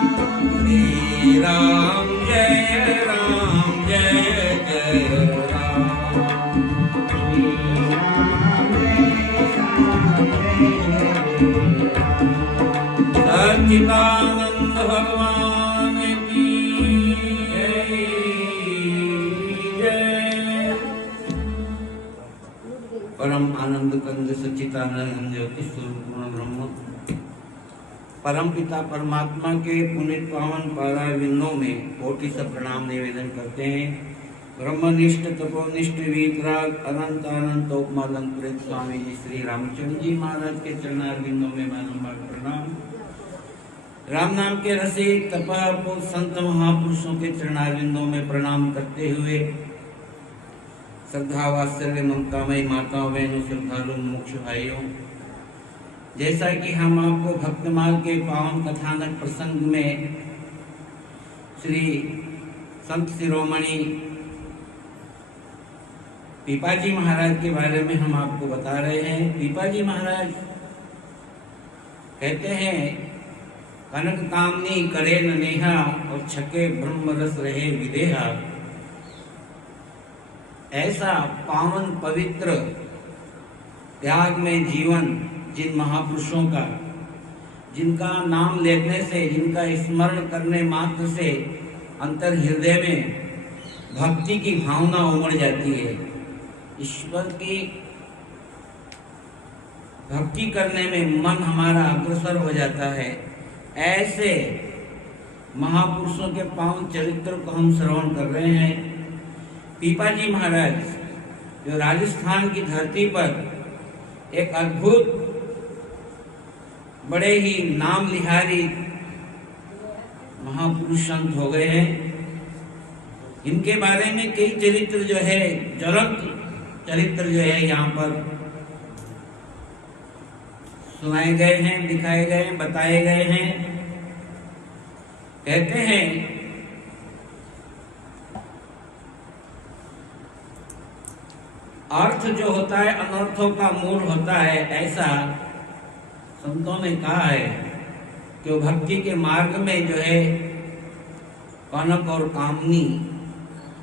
श्री राम जय जय राम। सच्चिदानंद भगवान की जय। परम आनंद कंद सच्चिदानंद ज्योति स्वरूप पूर्ण ब्रह्म परम पिता परमात्मा के पुनित पावन पादारविंदों में कोटि सा प्रणाम निवेदन करते हैं। ब्रह्मनिष्ठ तपोनिष्ठ वीतराग अनंत अनंत उपमालंकृत स्वामी जी श्री रामचंद्र जी महाराज के चरणारविंदों में बारंबार प्रणाम। राम नाम के रसिक तपस्वी संत महापुरुषों के चरणारविंदों में प्रणाम करते हुए श्रद्धा वात्सल्य ममतामयी माताओं बहनों श्रद्धालु मोक्ष भाइयों, जैसा कि हम आपको भक्तमाल के पावन कथानक प्रसंग में श्री संत शिरोमणि पीपाजी महाराज के बारे में हम आपको बता रहे हैं। पीपाजी महाराज कहते हैं, कनक कामनी करे न नेहा और छके ब्रह्म रस रहे विदेहा। ऐसा पावन पवित्र त्याग में जीवन जिन महापुरुषों का, जिनका नाम लेने से, जिनका स्मरण करने मात्र से अंतर हृदय में भक्ति की भावना उमड़ जाती है, ईश्वर की भक्ति करने में मन हमारा अग्रसर हो जाता है, ऐसे महापुरुषों के पावन चरित्र को हम श्रवण कर रहे हैं। पीपाजी महाराज जो राजस्थान की धरती पर एक अद्भुत बड़े ही नाम लिहारी महापुरुष संत हो गए हैं। इनके बारे में कई चरित्र जो है, ज्वलंत चरित्र जो है यहाँ पर सुनाए गए हैं, दिखाए गए हैं, बताए गए हैं। कहते हैं, अर्थ जो होता है अनर्थों का मूल होता है, ऐसा संतों ने कहा है कि भक्ति के मार्ग में जो है कनक और कामनी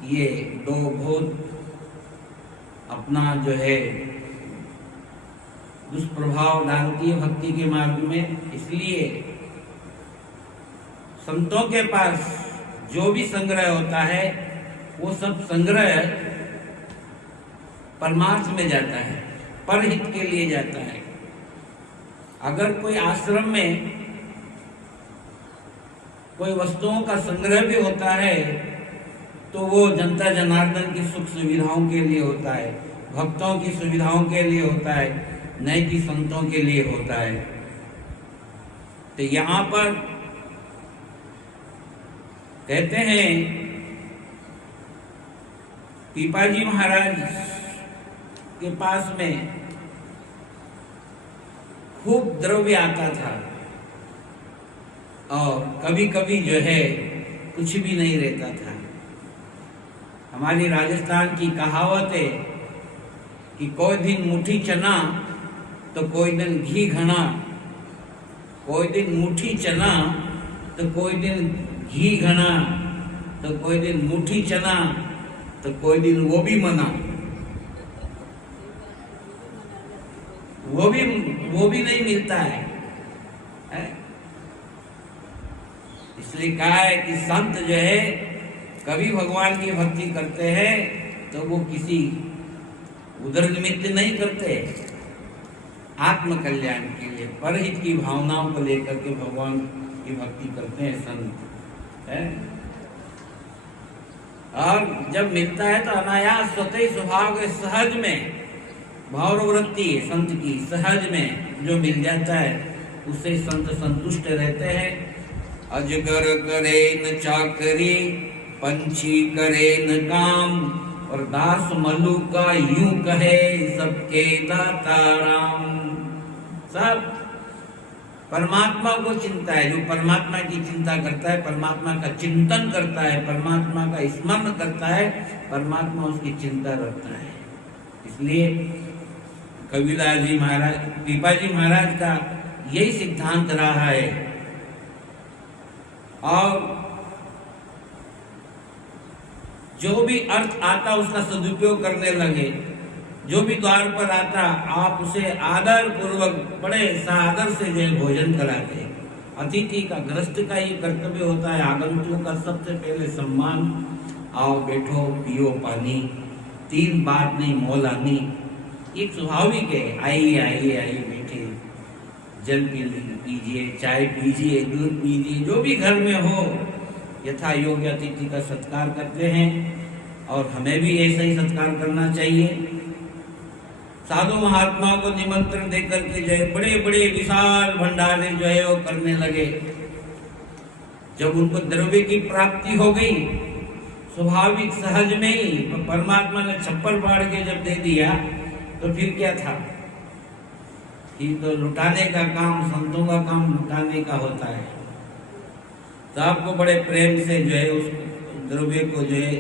ये दो बहुत अपना जो है दुष्प्रभाव डालती है भक्ति के मार्ग में। इसलिए संतों के पास जो भी संग्रह होता है वो सब संग्रह परमार्थ में जाता है, परहित के लिए जाता है। अगर कोई आश्रम में कोई वस्तुओं का संग्रह भी होता है तो वो जनता जनार्दन की सुख सुविधाओं के लिए होता है, भक्तों की सुविधाओं के लिए होता है, न कि संतों के लिए होता है। तो यहाँ पर कहते हैं, पीपाजी महाराज के पास में खूब द्रव्य आता था और कभी कभी जो है कुछ भी नहीं रहता था। हमारी राजस्थान की कहावत है कि कोई दिन मुट्ठी चना तो कोई दिन घी घना, कोई दिन मुट्ठी चना तो कोई दिन घी घना, तो कोई दिन मुट्ठी चना तो कोई दिन वो भी मना, वो भी नहीं मिलता है? इसलिए कहा है कि संत जो है कभी भगवान की भक्ति करते हैं तो वो किसी उदर निमित्त नहीं करते, आत्म कल्याण के लिए, परहित की भावनाओं को लेकर के भगवान की भक्ति करते हैं संत है। और जब मिलता है तो अनायास स्वतः स्वभाव के सहज में भाववृत्ति संत की सहज में जो मिल जाता है उससे संत संतुष्ट रहते हैं। अजगर करे न चाकरी, पंछी करे न काम, और दास मल्लू का यूं कहे सबके दाता राम। सब परमात्मा को चिंता है, जो परमात्मा की चिंता करता है, परमात्मा का चिंतन करता है, परमात्मा का स्मरण करता है, परमात्मा उसकी चिंता रखता है। इसलिए कबीरदास जी महाराज, पीपाजी महाराज का यही सिद्धांत रहा है और जो भी अर्थ आता उसका सदुपयोग करने लगे। जो भी द्वार पर आता आप उसे आदर पूर्वक बड़े सादर से जो है भोजन कराते। अतिथि का, गृहस्थ का ये कर्तव्य होता है, आगंतुक का सबसे पहले सम्मान। आओ बैठो, पियो पानी, 3 बात नहीं मौलानी, एक स्वाभाविक है। आइए आइए आइए बैठे, जल पीजिए, चाय पीजिए, दूध पीजिए, जो भी घर में हो यथा योग्य अतिथि का सत्कार करते हैं और हमें भी ऐसा ही सत्कार करना चाहिए। साधु महात्माओं को निमंत्रण देकर के जो है बड़े बड़े विशाल भंडारे जो है वो करने लगे। जब उनको द्रव्य की प्राप्ति हो गई, स्वाभाविक सहज में ही परमात्मा ने छप्पर फाड़ के जब दे दिया तो फिर क्या था कि तो लुटाने का काम, संतों का काम लुटाने का होता है। तो आपको बड़े प्रेम से जो है उस द्रव्य को जो है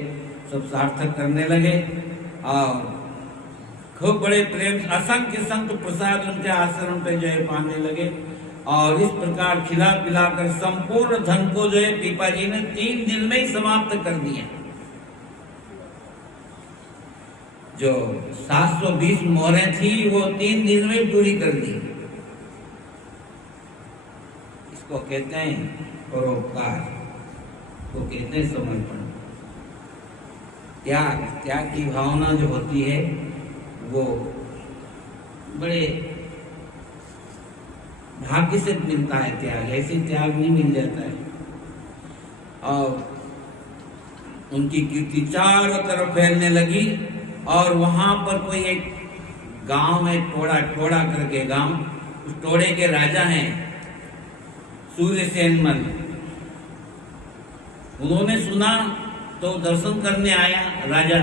सब सार्थक करने लगे और खूब बड़े प्रेम से असंख्य संत प्रसाद उनके आश्रम पे जो है पाने लगे। और इस प्रकार खिला पिलाकर संपूर्ण धन को जो है पीपा जी ने 3 दिन में ही समाप्त कर दिया। जो 720 मोहरें थी वो 3 दिन में पूरी कर दी। इसको कहते हैं परोपकार, को कहते हैं समर्पण। त्याग की भावना जो होती है वो बड़े भाग्य से मिलता है त्याग, ऐसे त्याग नहीं मिल जाता है। और उनकी कीर्ति चारों तरफ फैलने लगी और वहां पर कोई एक गांव है, टोड़ा करके गांव, उस टोड़े के राजा हैं सूर्यसेन मल। उन्होंने सुना तो दर्शन करने आया राजा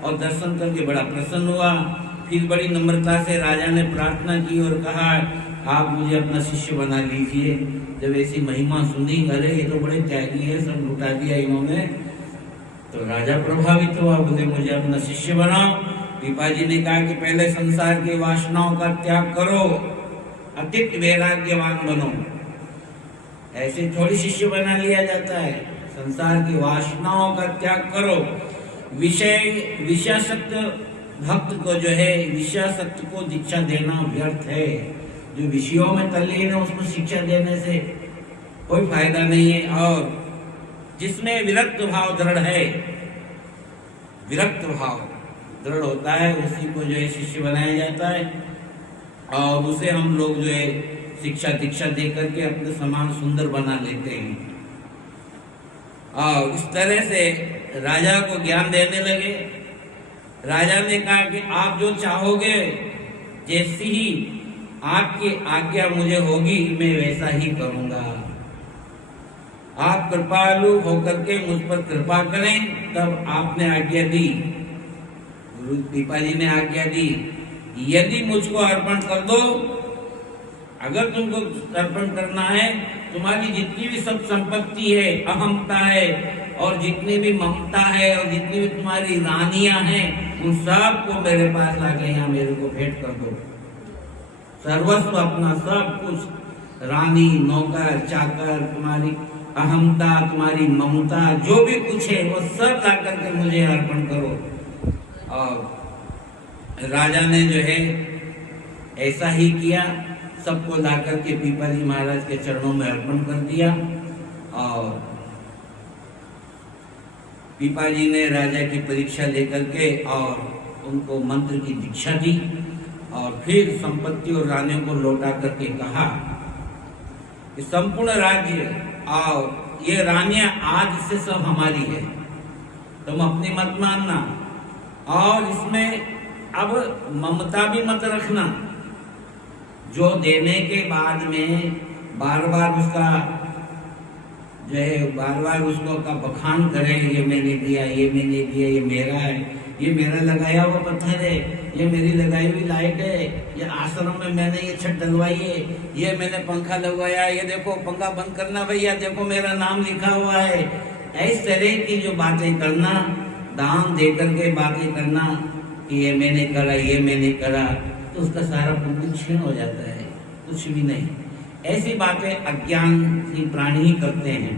और दर्शन करके बड़ा प्रसन्न हुआ। फिर बड़ी नम्रता से राजा ने प्रार्थना की और कहा आप मुझे अपना शिष्य बना लीजिए। जब ऐसी महिमा सुनी, अरे ये तो बड़े त्यागी है, सब लुटा दिया इन्होंने, तो राजा प्रभावित हुआ, बोले मुझे अपना शिष्य बनाओ। पीपा जी ने कहा कि पहले संसार की वासनाओं का त्याग करो, अतित वैराग्यवान बनो। ऐसे थोड़ी शिष्य बना लिया जाता है। संसार की वासनाओं का त्याग करो। विषयासक्त भक्त को जो है विषयासक्त को दीक्षा देना व्यर्थ है। जो विषयों में तल्लीन है उसको शिक्षा देने से कोई फायदा नहीं है। और जिसमें विरक्त भाव दृढ़ है, विरक्त भाव दृढ़ होता है, उसी को जो है शिष्य बनाया जाता है और उसे हम लोग जो है शिक्षा दीक्षा दे करके अपने समान सुंदर बना लेते हैं। और इस तरह से राजा को ज्ञान देने लगे। राजा ने कहा कि आप जो चाहोगे, जैसी ही आपकी आज्ञा मुझे होगी मैं वैसा ही करूंगा। आप कृपालु होकर के मुझ पर कृपा करें। तब आपने आज्ञा दी, गुरु पीपा जी ने आज्ञा दी, यदि मुझको अर्पण कर दो, अगर तुमको अर्पण करना है, तुम्हारी जितनी भी सब संपत्ति है, अहमता है और जितनी भी ममता है और जितनी भी तुम्हारी रानियां हैं, उन सब को मेरे पास लाके यहाँ मेरे को भेंट कर दो। सर्वस्व अपना सब कुछ, रानी, नौकर, चाकर, तुम्हारी अहमता, तुम्हारी ममता, जो भी कुछ है वो सब ला करके मुझे अर्पण करो। और राजा ने जो है ऐसा ही किया, सबको ला करके पीपा जी महाराज के चरणों में अर्पण कर दिया। और पीपा जी ने राजा की परीक्षा लेकर के और उनको मंत्र की दीक्षा दी और फिर संपत्ति और रानियों को लौटा करके कहा कि संपूर्ण राज्य और ये रानियां आज से सब हमारी है, तुम अपनी मत मानना। और इसमें अब ममता भी मत रखना, जो देने के बाद में बार बार उसका जो है बार बार उसको का बखान करे, ये मैंने दिया, ये मैंने दिया, ये मेरा है, ये मेरा लगाया हुआ पत्थर है, ये मेरी लगाई हुई लाइट है, ये आश्रम में मैंने ये छत डलवाई है, ये मैंने पंखा लगवाया, ये देखो पंखा बंद करना भैया, देखो मेरा नाम लिखा हुआ है। इस तरह की जो बातें करना, दान दे करके बातें करना कि ये मैंने करा, ये मैंने करा, तो उसका सारा पुण्य क्षीण हो जाता है, कुछ भी नहीं। ऐसी बातें अज्ञान की प्राणी ही करते हैं।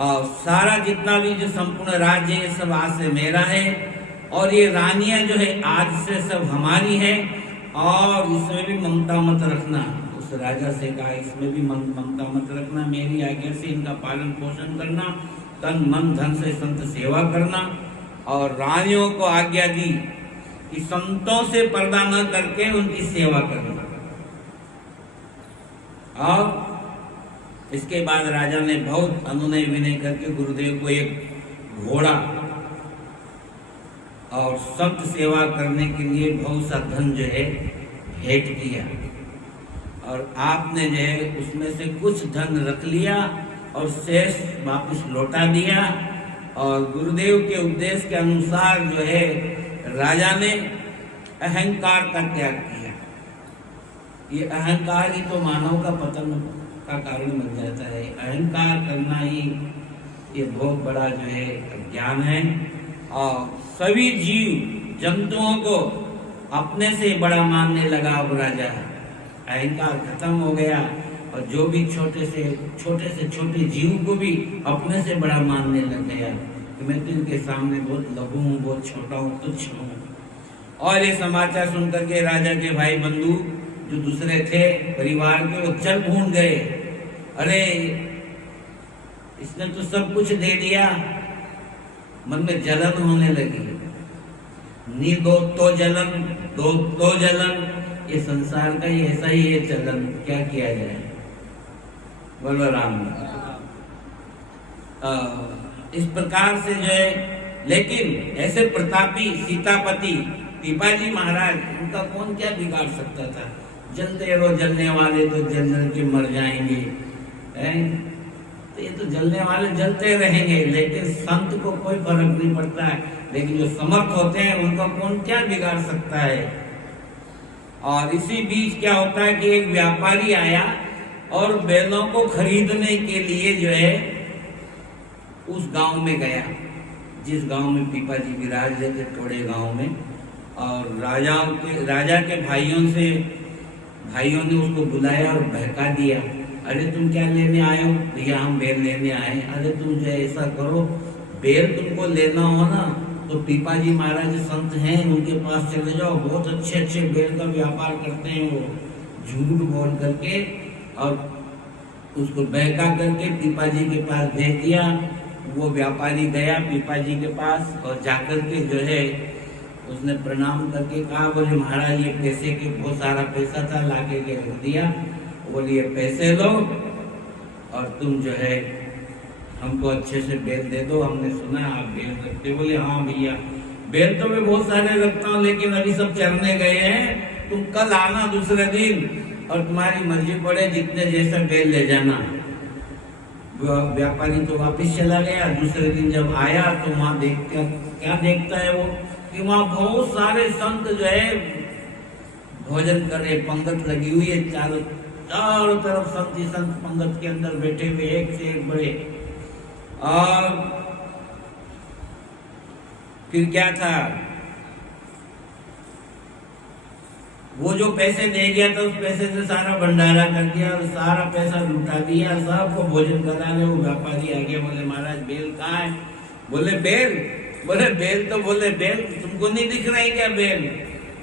और सारा जितना भी जो संपूर्ण राज्य है सब आज से मेरा है, और ये रानियां जो है आज से सब हमारी है, और इसमें भी ममता मत रखना। उस राजा से कहा इसमें भी ममता मत रखना, मेरी आज्ञा से इनका पालन पोषण करना, तन मन धन से संत सेवा करना। और रानियों को आज्ञा दी कि संतों से पर्दा न करके उनकी सेवा करना। और इसके बाद राजा ने बहुत अनुनय विनय करके गुरुदेव को एक घोड़ा और संत सेवा करने के लिए बहुत सा धन जो है भेंट किया, और आपने जो है उसमें से कुछ धन रख लिया और शेष वापस लौटा दिया। और गुरुदेव के उपदेश के अनुसार जो है राजा ने अहंकार का त्याग किया। ये अहंकार ही तो मानव का पतन का कारण बन जाता है। अहंकार करना ही ये बहुत बड़ा जो है ज्ञान है। और सभी जीव जंतुओं को अपने से बड़ा मानने लगा अब राजा। अहंकार खत्म हो गया, और जो भी छोटे से छोटे जीव को भी अपने से बड़ा मानने लग गया कि मैं तो इनके सामने बहुत लघु हूँ, बहुत छोटा हूँ, तुच्छ हूँ। और ये समाचार सुनकर के राजा के भाई बंधु जो दूसरे थे परिवार के, वो चल भून गए। अरे इसने तो सब कुछ दे दिया। मन में जलन होने लगी। नी दो तो जलन, दो तो जलन, ये संसार का ही ऐसा ही है चलन, क्या किया जाए। बोलो राम। इस प्रकार से जो है, लेकिन ऐसे प्रतापी सीतापति पीपाजी महाराज, उनका कौन क्या बिगाड़ सकता था। जलते रहो, जलने वाले तो जल जल के मर जाएंगे, तो ये तो जलने वाले जलते रहेंगे, लेकिन संत को कोई फर्क नहीं पड़ता है। लेकिन जो समर्थ होते हैं उनका कौन क्या बिगाड़ सकता है। और इसी बीच क्या होता है कि एक व्यापारी आया और बैलों को खरीदने के लिए जो है उस गांव में गया, जिस गांव में पीपाजी विराज रहे थे, थोड़े गांव में। और राजा के भाइयों ने उसको बुलाया और बहका दिया। अरे तुम क्या लेने आए हो? भैया हम बेल लेने आए। अरे तुम जो ऐसा करो, बेल तुमको लेना हो ना तो पीपाजी महाराज संत हैं, उनके पास चले जाओ, बहुत अच्छे बेल का व्यापार करते हैं वो। झूठ बोल करके और उसको बहका करके पीपाजी के पास भेज दिया। वो व्यापारी गया पीपाजी के पास और जाकर के जो है उसने प्रणाम करके कहा, बोले महाराज ये पैसे के बहुत सारा पैसा था, लाके के रख दिया। बोले ये पैसे लो और तुम जो है हमको अच्छे से बेल दे दो, हमने सुना आप बेल रखते। बोले हाँ भैया, बेल तो मैं बहुत सारे रखता हूँ, लेकिन अभी सब चरने गए हैं, तुम कल आना दूसरे दिन और तुम्हारी मर्जी पड़े जितने जैसा बेल ले जाना। व्यापारी तो वापस चला गया। दूसरे दिन जब आया तो वहाँ क्या देखता है वो कि वहाँ बहुत सारे संत जो है भोजन कर रहे, पंगत लगी हुई है, चारों तरफ संत ही संत पंगत के अंदर बैठे हुए, एक से एक बड़े। और फिर क्या था, वो जो पैसे दे गया था उस पैसे से सारा भंडारा कर दिया और सारा पैसा लुटा दिया, सबको भोजन कराने। वो व्यापारी आ गया, बोले महाराज बेल कहाँ है? बोले बेल तो बोले बेल तुमको नहीं दिख रहा है क्या? बेल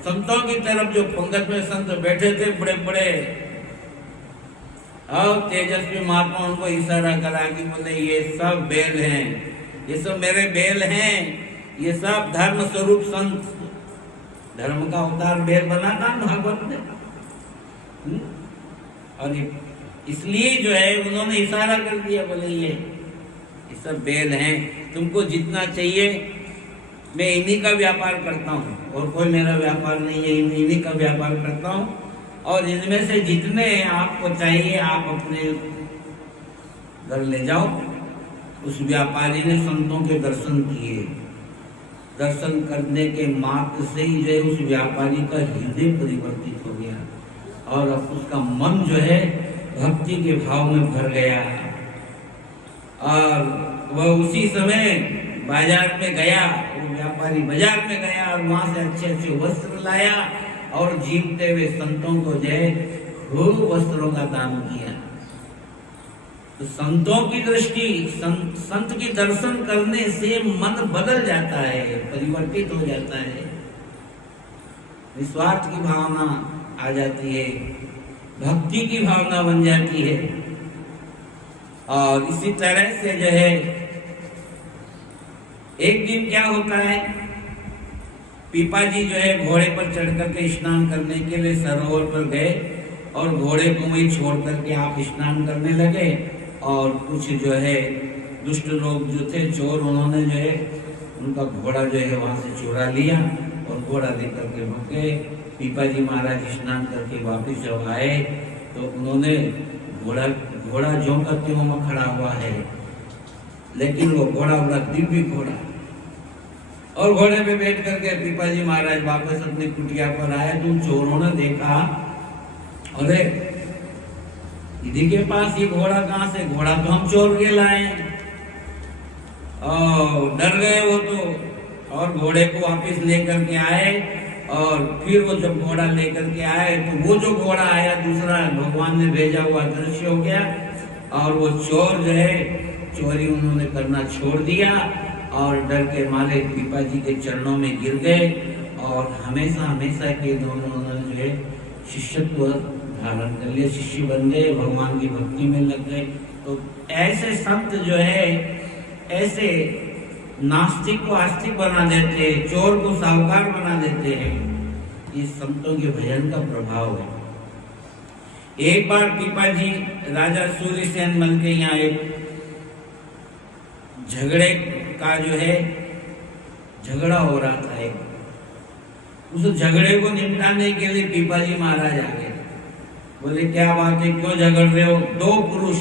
संतों की तरफ जो पंगत में संत बैठे थे बड़े बड़े और तेजस्वी महात्मा, उनको इशारा करा कि बोले ये सब बेल हैं, ये सब मेरे बेल हैं, ये सब धर्म स्वरूप संत, धर्म का अवतार बेल बना था भागवत ने। और इसलिए जो है उन्होंने इशारा कर दिया, बोले ये सब बेल हैं, तुमको जितना चाहिए। मैं इन्हीं का व्यापार करता हूँ और कोई मेरा व्यापार नहीं है, इन्हीं का व्यापार करता हूँ, और इनमें से जितने आपको चाहिए आप अपने घर ले जाओ। उस व्यापारी ने संतों के दर्शन किए। दर्शन करने के मात्र से ही जो है उस व्यापारी का हृदय परिवर्तित हो गया और अब उसका मन जो है भक्ति के भाव में भर गया। और वह उसी समय बाजार में गया, वो व्यापारी बाजार में गया और वहां से अच्छे अच्छे वस्त्र लाया और जीवते हुए संतों को जो है खूब वस्त्रों का दान किया। तो संतों की दृष्टि, संत की दर्शन करने से मन बदल जाता है, परिवर्तित हो जाता है, निस्वार्थ की भावना आ जाती है, भक्ति की भावना बन जाती है। और इसी तरह से जो है एक दिन क्या होता है, पीपा जी जो है घोड़े पर चढ़ करके स्नान करने के लिए सरोवर पर गए और घोड़े को वहीं छोड़ करके आप स्नान करने लगे। और कुछ जो है दुष्ट लोग जो थे, चोर, उन्होंने जो है उनका घोड़ा जो है वहां से चुरा लिया और घोड़ा लेकर के भाग गए। पीपा जी महाराज स्नान करके वापिस जब आए तो उन्होंने घोड़ा ज्यों का त्यों में खड़ा हुआ है, लेकिन वो घोड़ा बड़ा दिव्य घोड़ा, और घोड़े पे बैठ करके पीपा जी महाराज वापस अपनी कुटिया पर आए तो चोरों ने देखा, अरे इन्हीं के पास ये घोड़ा कहाँ से, घोड़ा तो हम चोर के लाए। और डर गए वो तो, और घोड़े को वापस लेकर के आए। और फिर वो जब घोड़ा लेकर के आए तो वो जो घोड़ा आया दूसरा भगवान ने भेजा हुआ दृश्य हो गया। और वो चोर जो है चोरी उन्होंने करना छोड़ दिया और डर के मारे पीपा जी के चरणों में गिर गए और हमेशा हमेशा के दोनों जो है शिष्यत्व धारण कर लिया, शिष्य बन गए, भगवान की भक्ति में लग गए। तो ऐसे संत जो है ऐसे नास्तिक को आस्तिक बना देते हैं, चोर को साहूकार बना देते हैं। ये संतों के भजन का प्रभाव है। एक बार पीपा जी राजा सूर्यसेन मल के यहाँ एक झगड़े का जो है झगड़ा हो रहा था, एक उस झगड़े को निपटाने के लिए पीपा जी महाराज आ गए। बोले क्या बात है, क्यों झगड़ रहे हो? दो पुरुष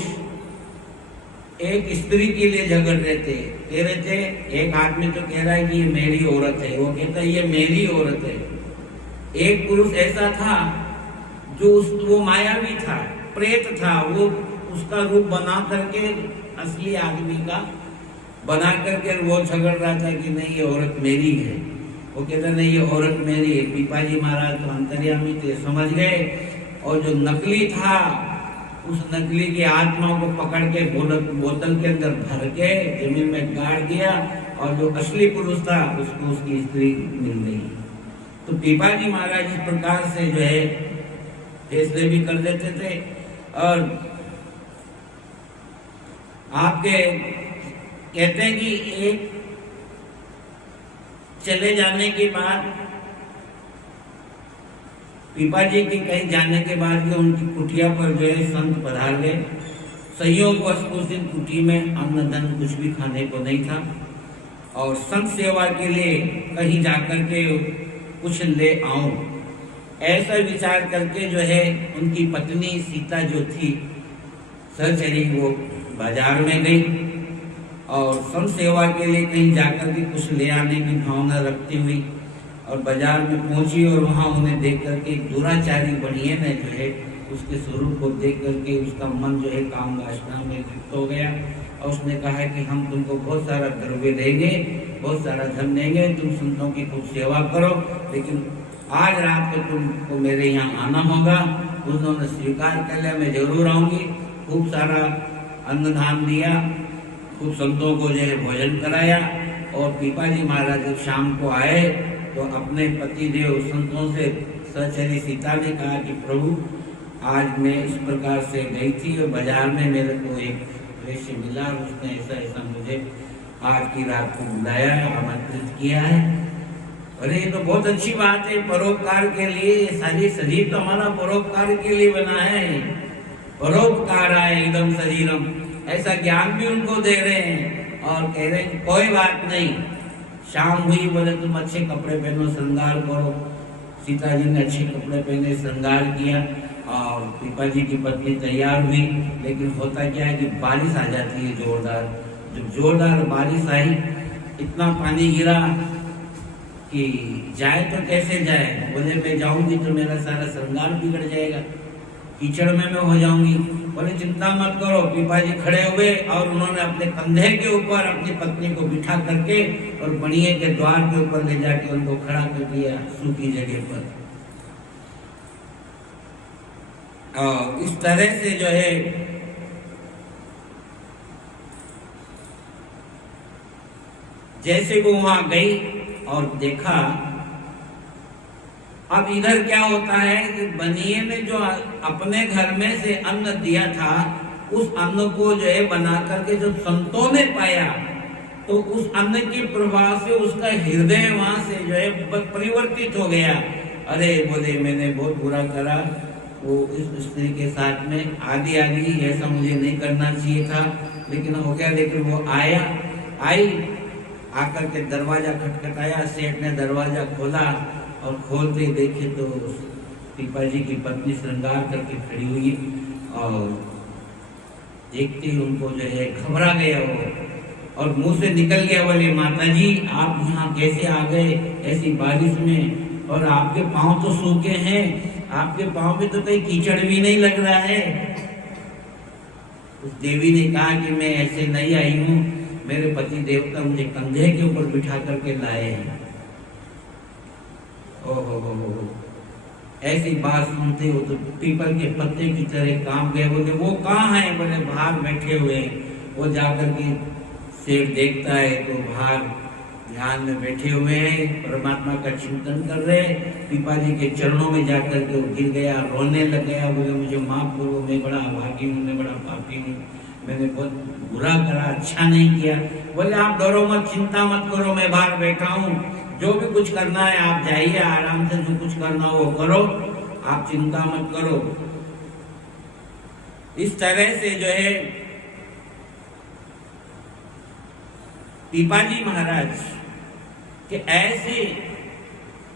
एक स्त्री के लिए झगड़ रहे थे, कह रहे थे, एक आदमी तो कह रहा है कि ये मेरी औरत है, वो कहता है ये मेरी औरत है। एक पुरुष ऐसा था जो वो मायावी था, प्रेत था, वो उसका रूप बना करके असली आदमी का बना करके वो झगड़ रहा था कि नहीं ये औरत मेरी है। वो कहता नहीं ये औरत मेरी है। पीपा जी महाराज तो अंतर्यामी थे, समझ गए, और जो नकली था उस नकली की आत्मा को पकड़ के बोतल के अंदर भर के जमीन में गाड़ दिया और जो असली पुरुष था उसको उसकी स्त्री मिल गई। तो पीपा जी महाराज इस प्रकार से जो है फैसले भी कर देते थे। और आपके कहते हैं कि एक चले जाने के बाद पीपा जी के कहीं जाने के बाद उनकी कुटिया पर जो है संत पधार गए। संयोगवश उस दिन कुटी में अन्न धन कुछ भी खाने को नहीं था और संत सेवा के लिए कहीं जाकर के कुछ ले आऊं, ऐसा विचार करके जो है उनकी पत्नी सीता जो थी सहचरी वो बाजार में गई और संत सेवा के लिए कहीं जाकर के कुछ ले आने की भावना रखती हुई और बाजार में पहुंची और वहां उन्हें देख करके एक दुराचारी बढ़िया ने जो है उसके स्वरूप को देख करके उसका मन जो है काम वासना में लिप्त हो गया और उसने कहा कि हम तुमको बहुत सारा द्रव्य देंगे, बहुत सारा धन देंगे, तुम संतों की कुछ सेवा करो, लेकिन आज रात को तुमको मेरे यहाँ आना होगा। उन्होंने स्वीकार कर लिया, मैं जरूर आऊंगी। खूब सारा अन्नदान दिया, खूब संतों को जो है भोजन कराया। और पीपा जी महाराज जब शाम को आए तो अपने पति देव संतों से सहचरी सीता ने कहा कि प्रभु आज मैं इस प्रकार से गई थी और बाजार में मेरे को एक वैश्य मिला, उसने ऐसा ऐसा मुझे आज की रात को बुलाया, आमंत्रित किया है। अरे ये तो बहुत अच्छी बात है, परोपकार के लिए ये सारी शरीर तो हमारा परोपकार के लिए बना है। परोपकार आए एकदम शरीरम, ऐसा ज्ञान भी उनको दे रहे हैं और कह रहे हैं कोई बात नहीं। शाम हुई, बोले तुम अच्छे कपड़े पहनो, श्रृंगार करो। सीता जी ने अच्छे कपड़े पहने, श्रृंगार किया और पीपा जी की पत्नी तैयार हुई। लेकिन होता क्या है कि बारिश आ जाती है जोरदार। जब जोरदार बारिश आई, इतना पानी गिरा कि जाए तो कैसे जाए। बोले मैं जाऊंगी तो मेरा सारा श्रृंगार बिगड़ जाएगा, कीचड़ में मैं हो जाऊंगी। बोले चिंता मत करो। पीपा जी खड़े हुए और उन्होंने अपने कंधे के ऊपर अपनी पत्नी को बिठा करके और बनिए के द्वार के ऊपर ले जाके उनको खड़ा कर दिया सूखी जगह पर। और इस तरह से जो है जैसे वो वहां गई और देखा, अब इधर क्या होता है कि बनिए ने जो अपने घर में से अन्न दिया था, उस अन्न को जो है बना करके जब संतों ने पाया, तो उस अन्न के प्रभाव से उसका हृदय वहां से जो है परिवर्तित हो गया। अरे बोले, मैंने बहुत बुरा करा, वो इस स्त्री के साथ में आदि ऐसा मुझे नहीं करना चाहिए था, लेकिन हो गया। लेकिन वो आई आकर के दरवाजा खटखटाया, सेठ ने दरवाजा खोला और खोलते ही देखे तो पिपाजी की पत्नी श्रृंगार करके खड़ी हुई, और देखते ही उनको जो है घबरा गया वो, और मुंह से निकल गया, बोले माता जी आप यहाँ कैसे आ गए ऐसी बारिश में, और आपके पांव तो सूखे हैं, आपके पांव पे तो कहीं कीचड़ भी नहीं लग रहा है। उस देवी ने कहा कि मैं ऐसे नहीं आई हूँ, मेरे पति देवता मुझे कंधे के ऊपर बिठा करके लाए हैं। ओहो, ऐसी बात सुनते हो तो पीपल के पत्ते की तरह काम गए। बोले वो कहाँ है? बोले बाहर बैठे हुए। वो जाकर के सेठ देखता है तो बाहर ध्यान में बैठे हुए हैं, परमात्मा का चिंतन कर रहे। पिपाजी के चरणों में जाकर के वो गिर गया, रोने लग गया। बोले मुझे माफ करो, मैं बड़ा अभागी हूँ, मैं बड़ा पापी हूँ, मैंने बहुत बुरा करा, अच्छा नहीं किया। बोले आप डरो मत, चिंता मत करो, मैं बाहर बैठा हूँ, जो भी कुछ करना है आप जाइए आराम से, जो कुछ करना हो वो करो, आप चिंता मत करो। इस तरह से जो है पिपाजी महाराज के ऐसे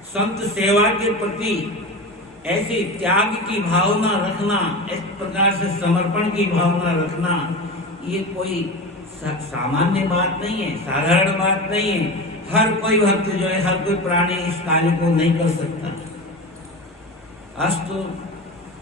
संत सेवा के प्रति ऐसे त्याग की भावना रखना, इस प्रकार से समर्पण की भावना रखना, ये कोई सामान्य बात नहीं है, साधारण बात नहीं है। हर कोई भक्त जो है, हर कोई प्राणी इस कार्य को नहीं कर सकता। अस्तु।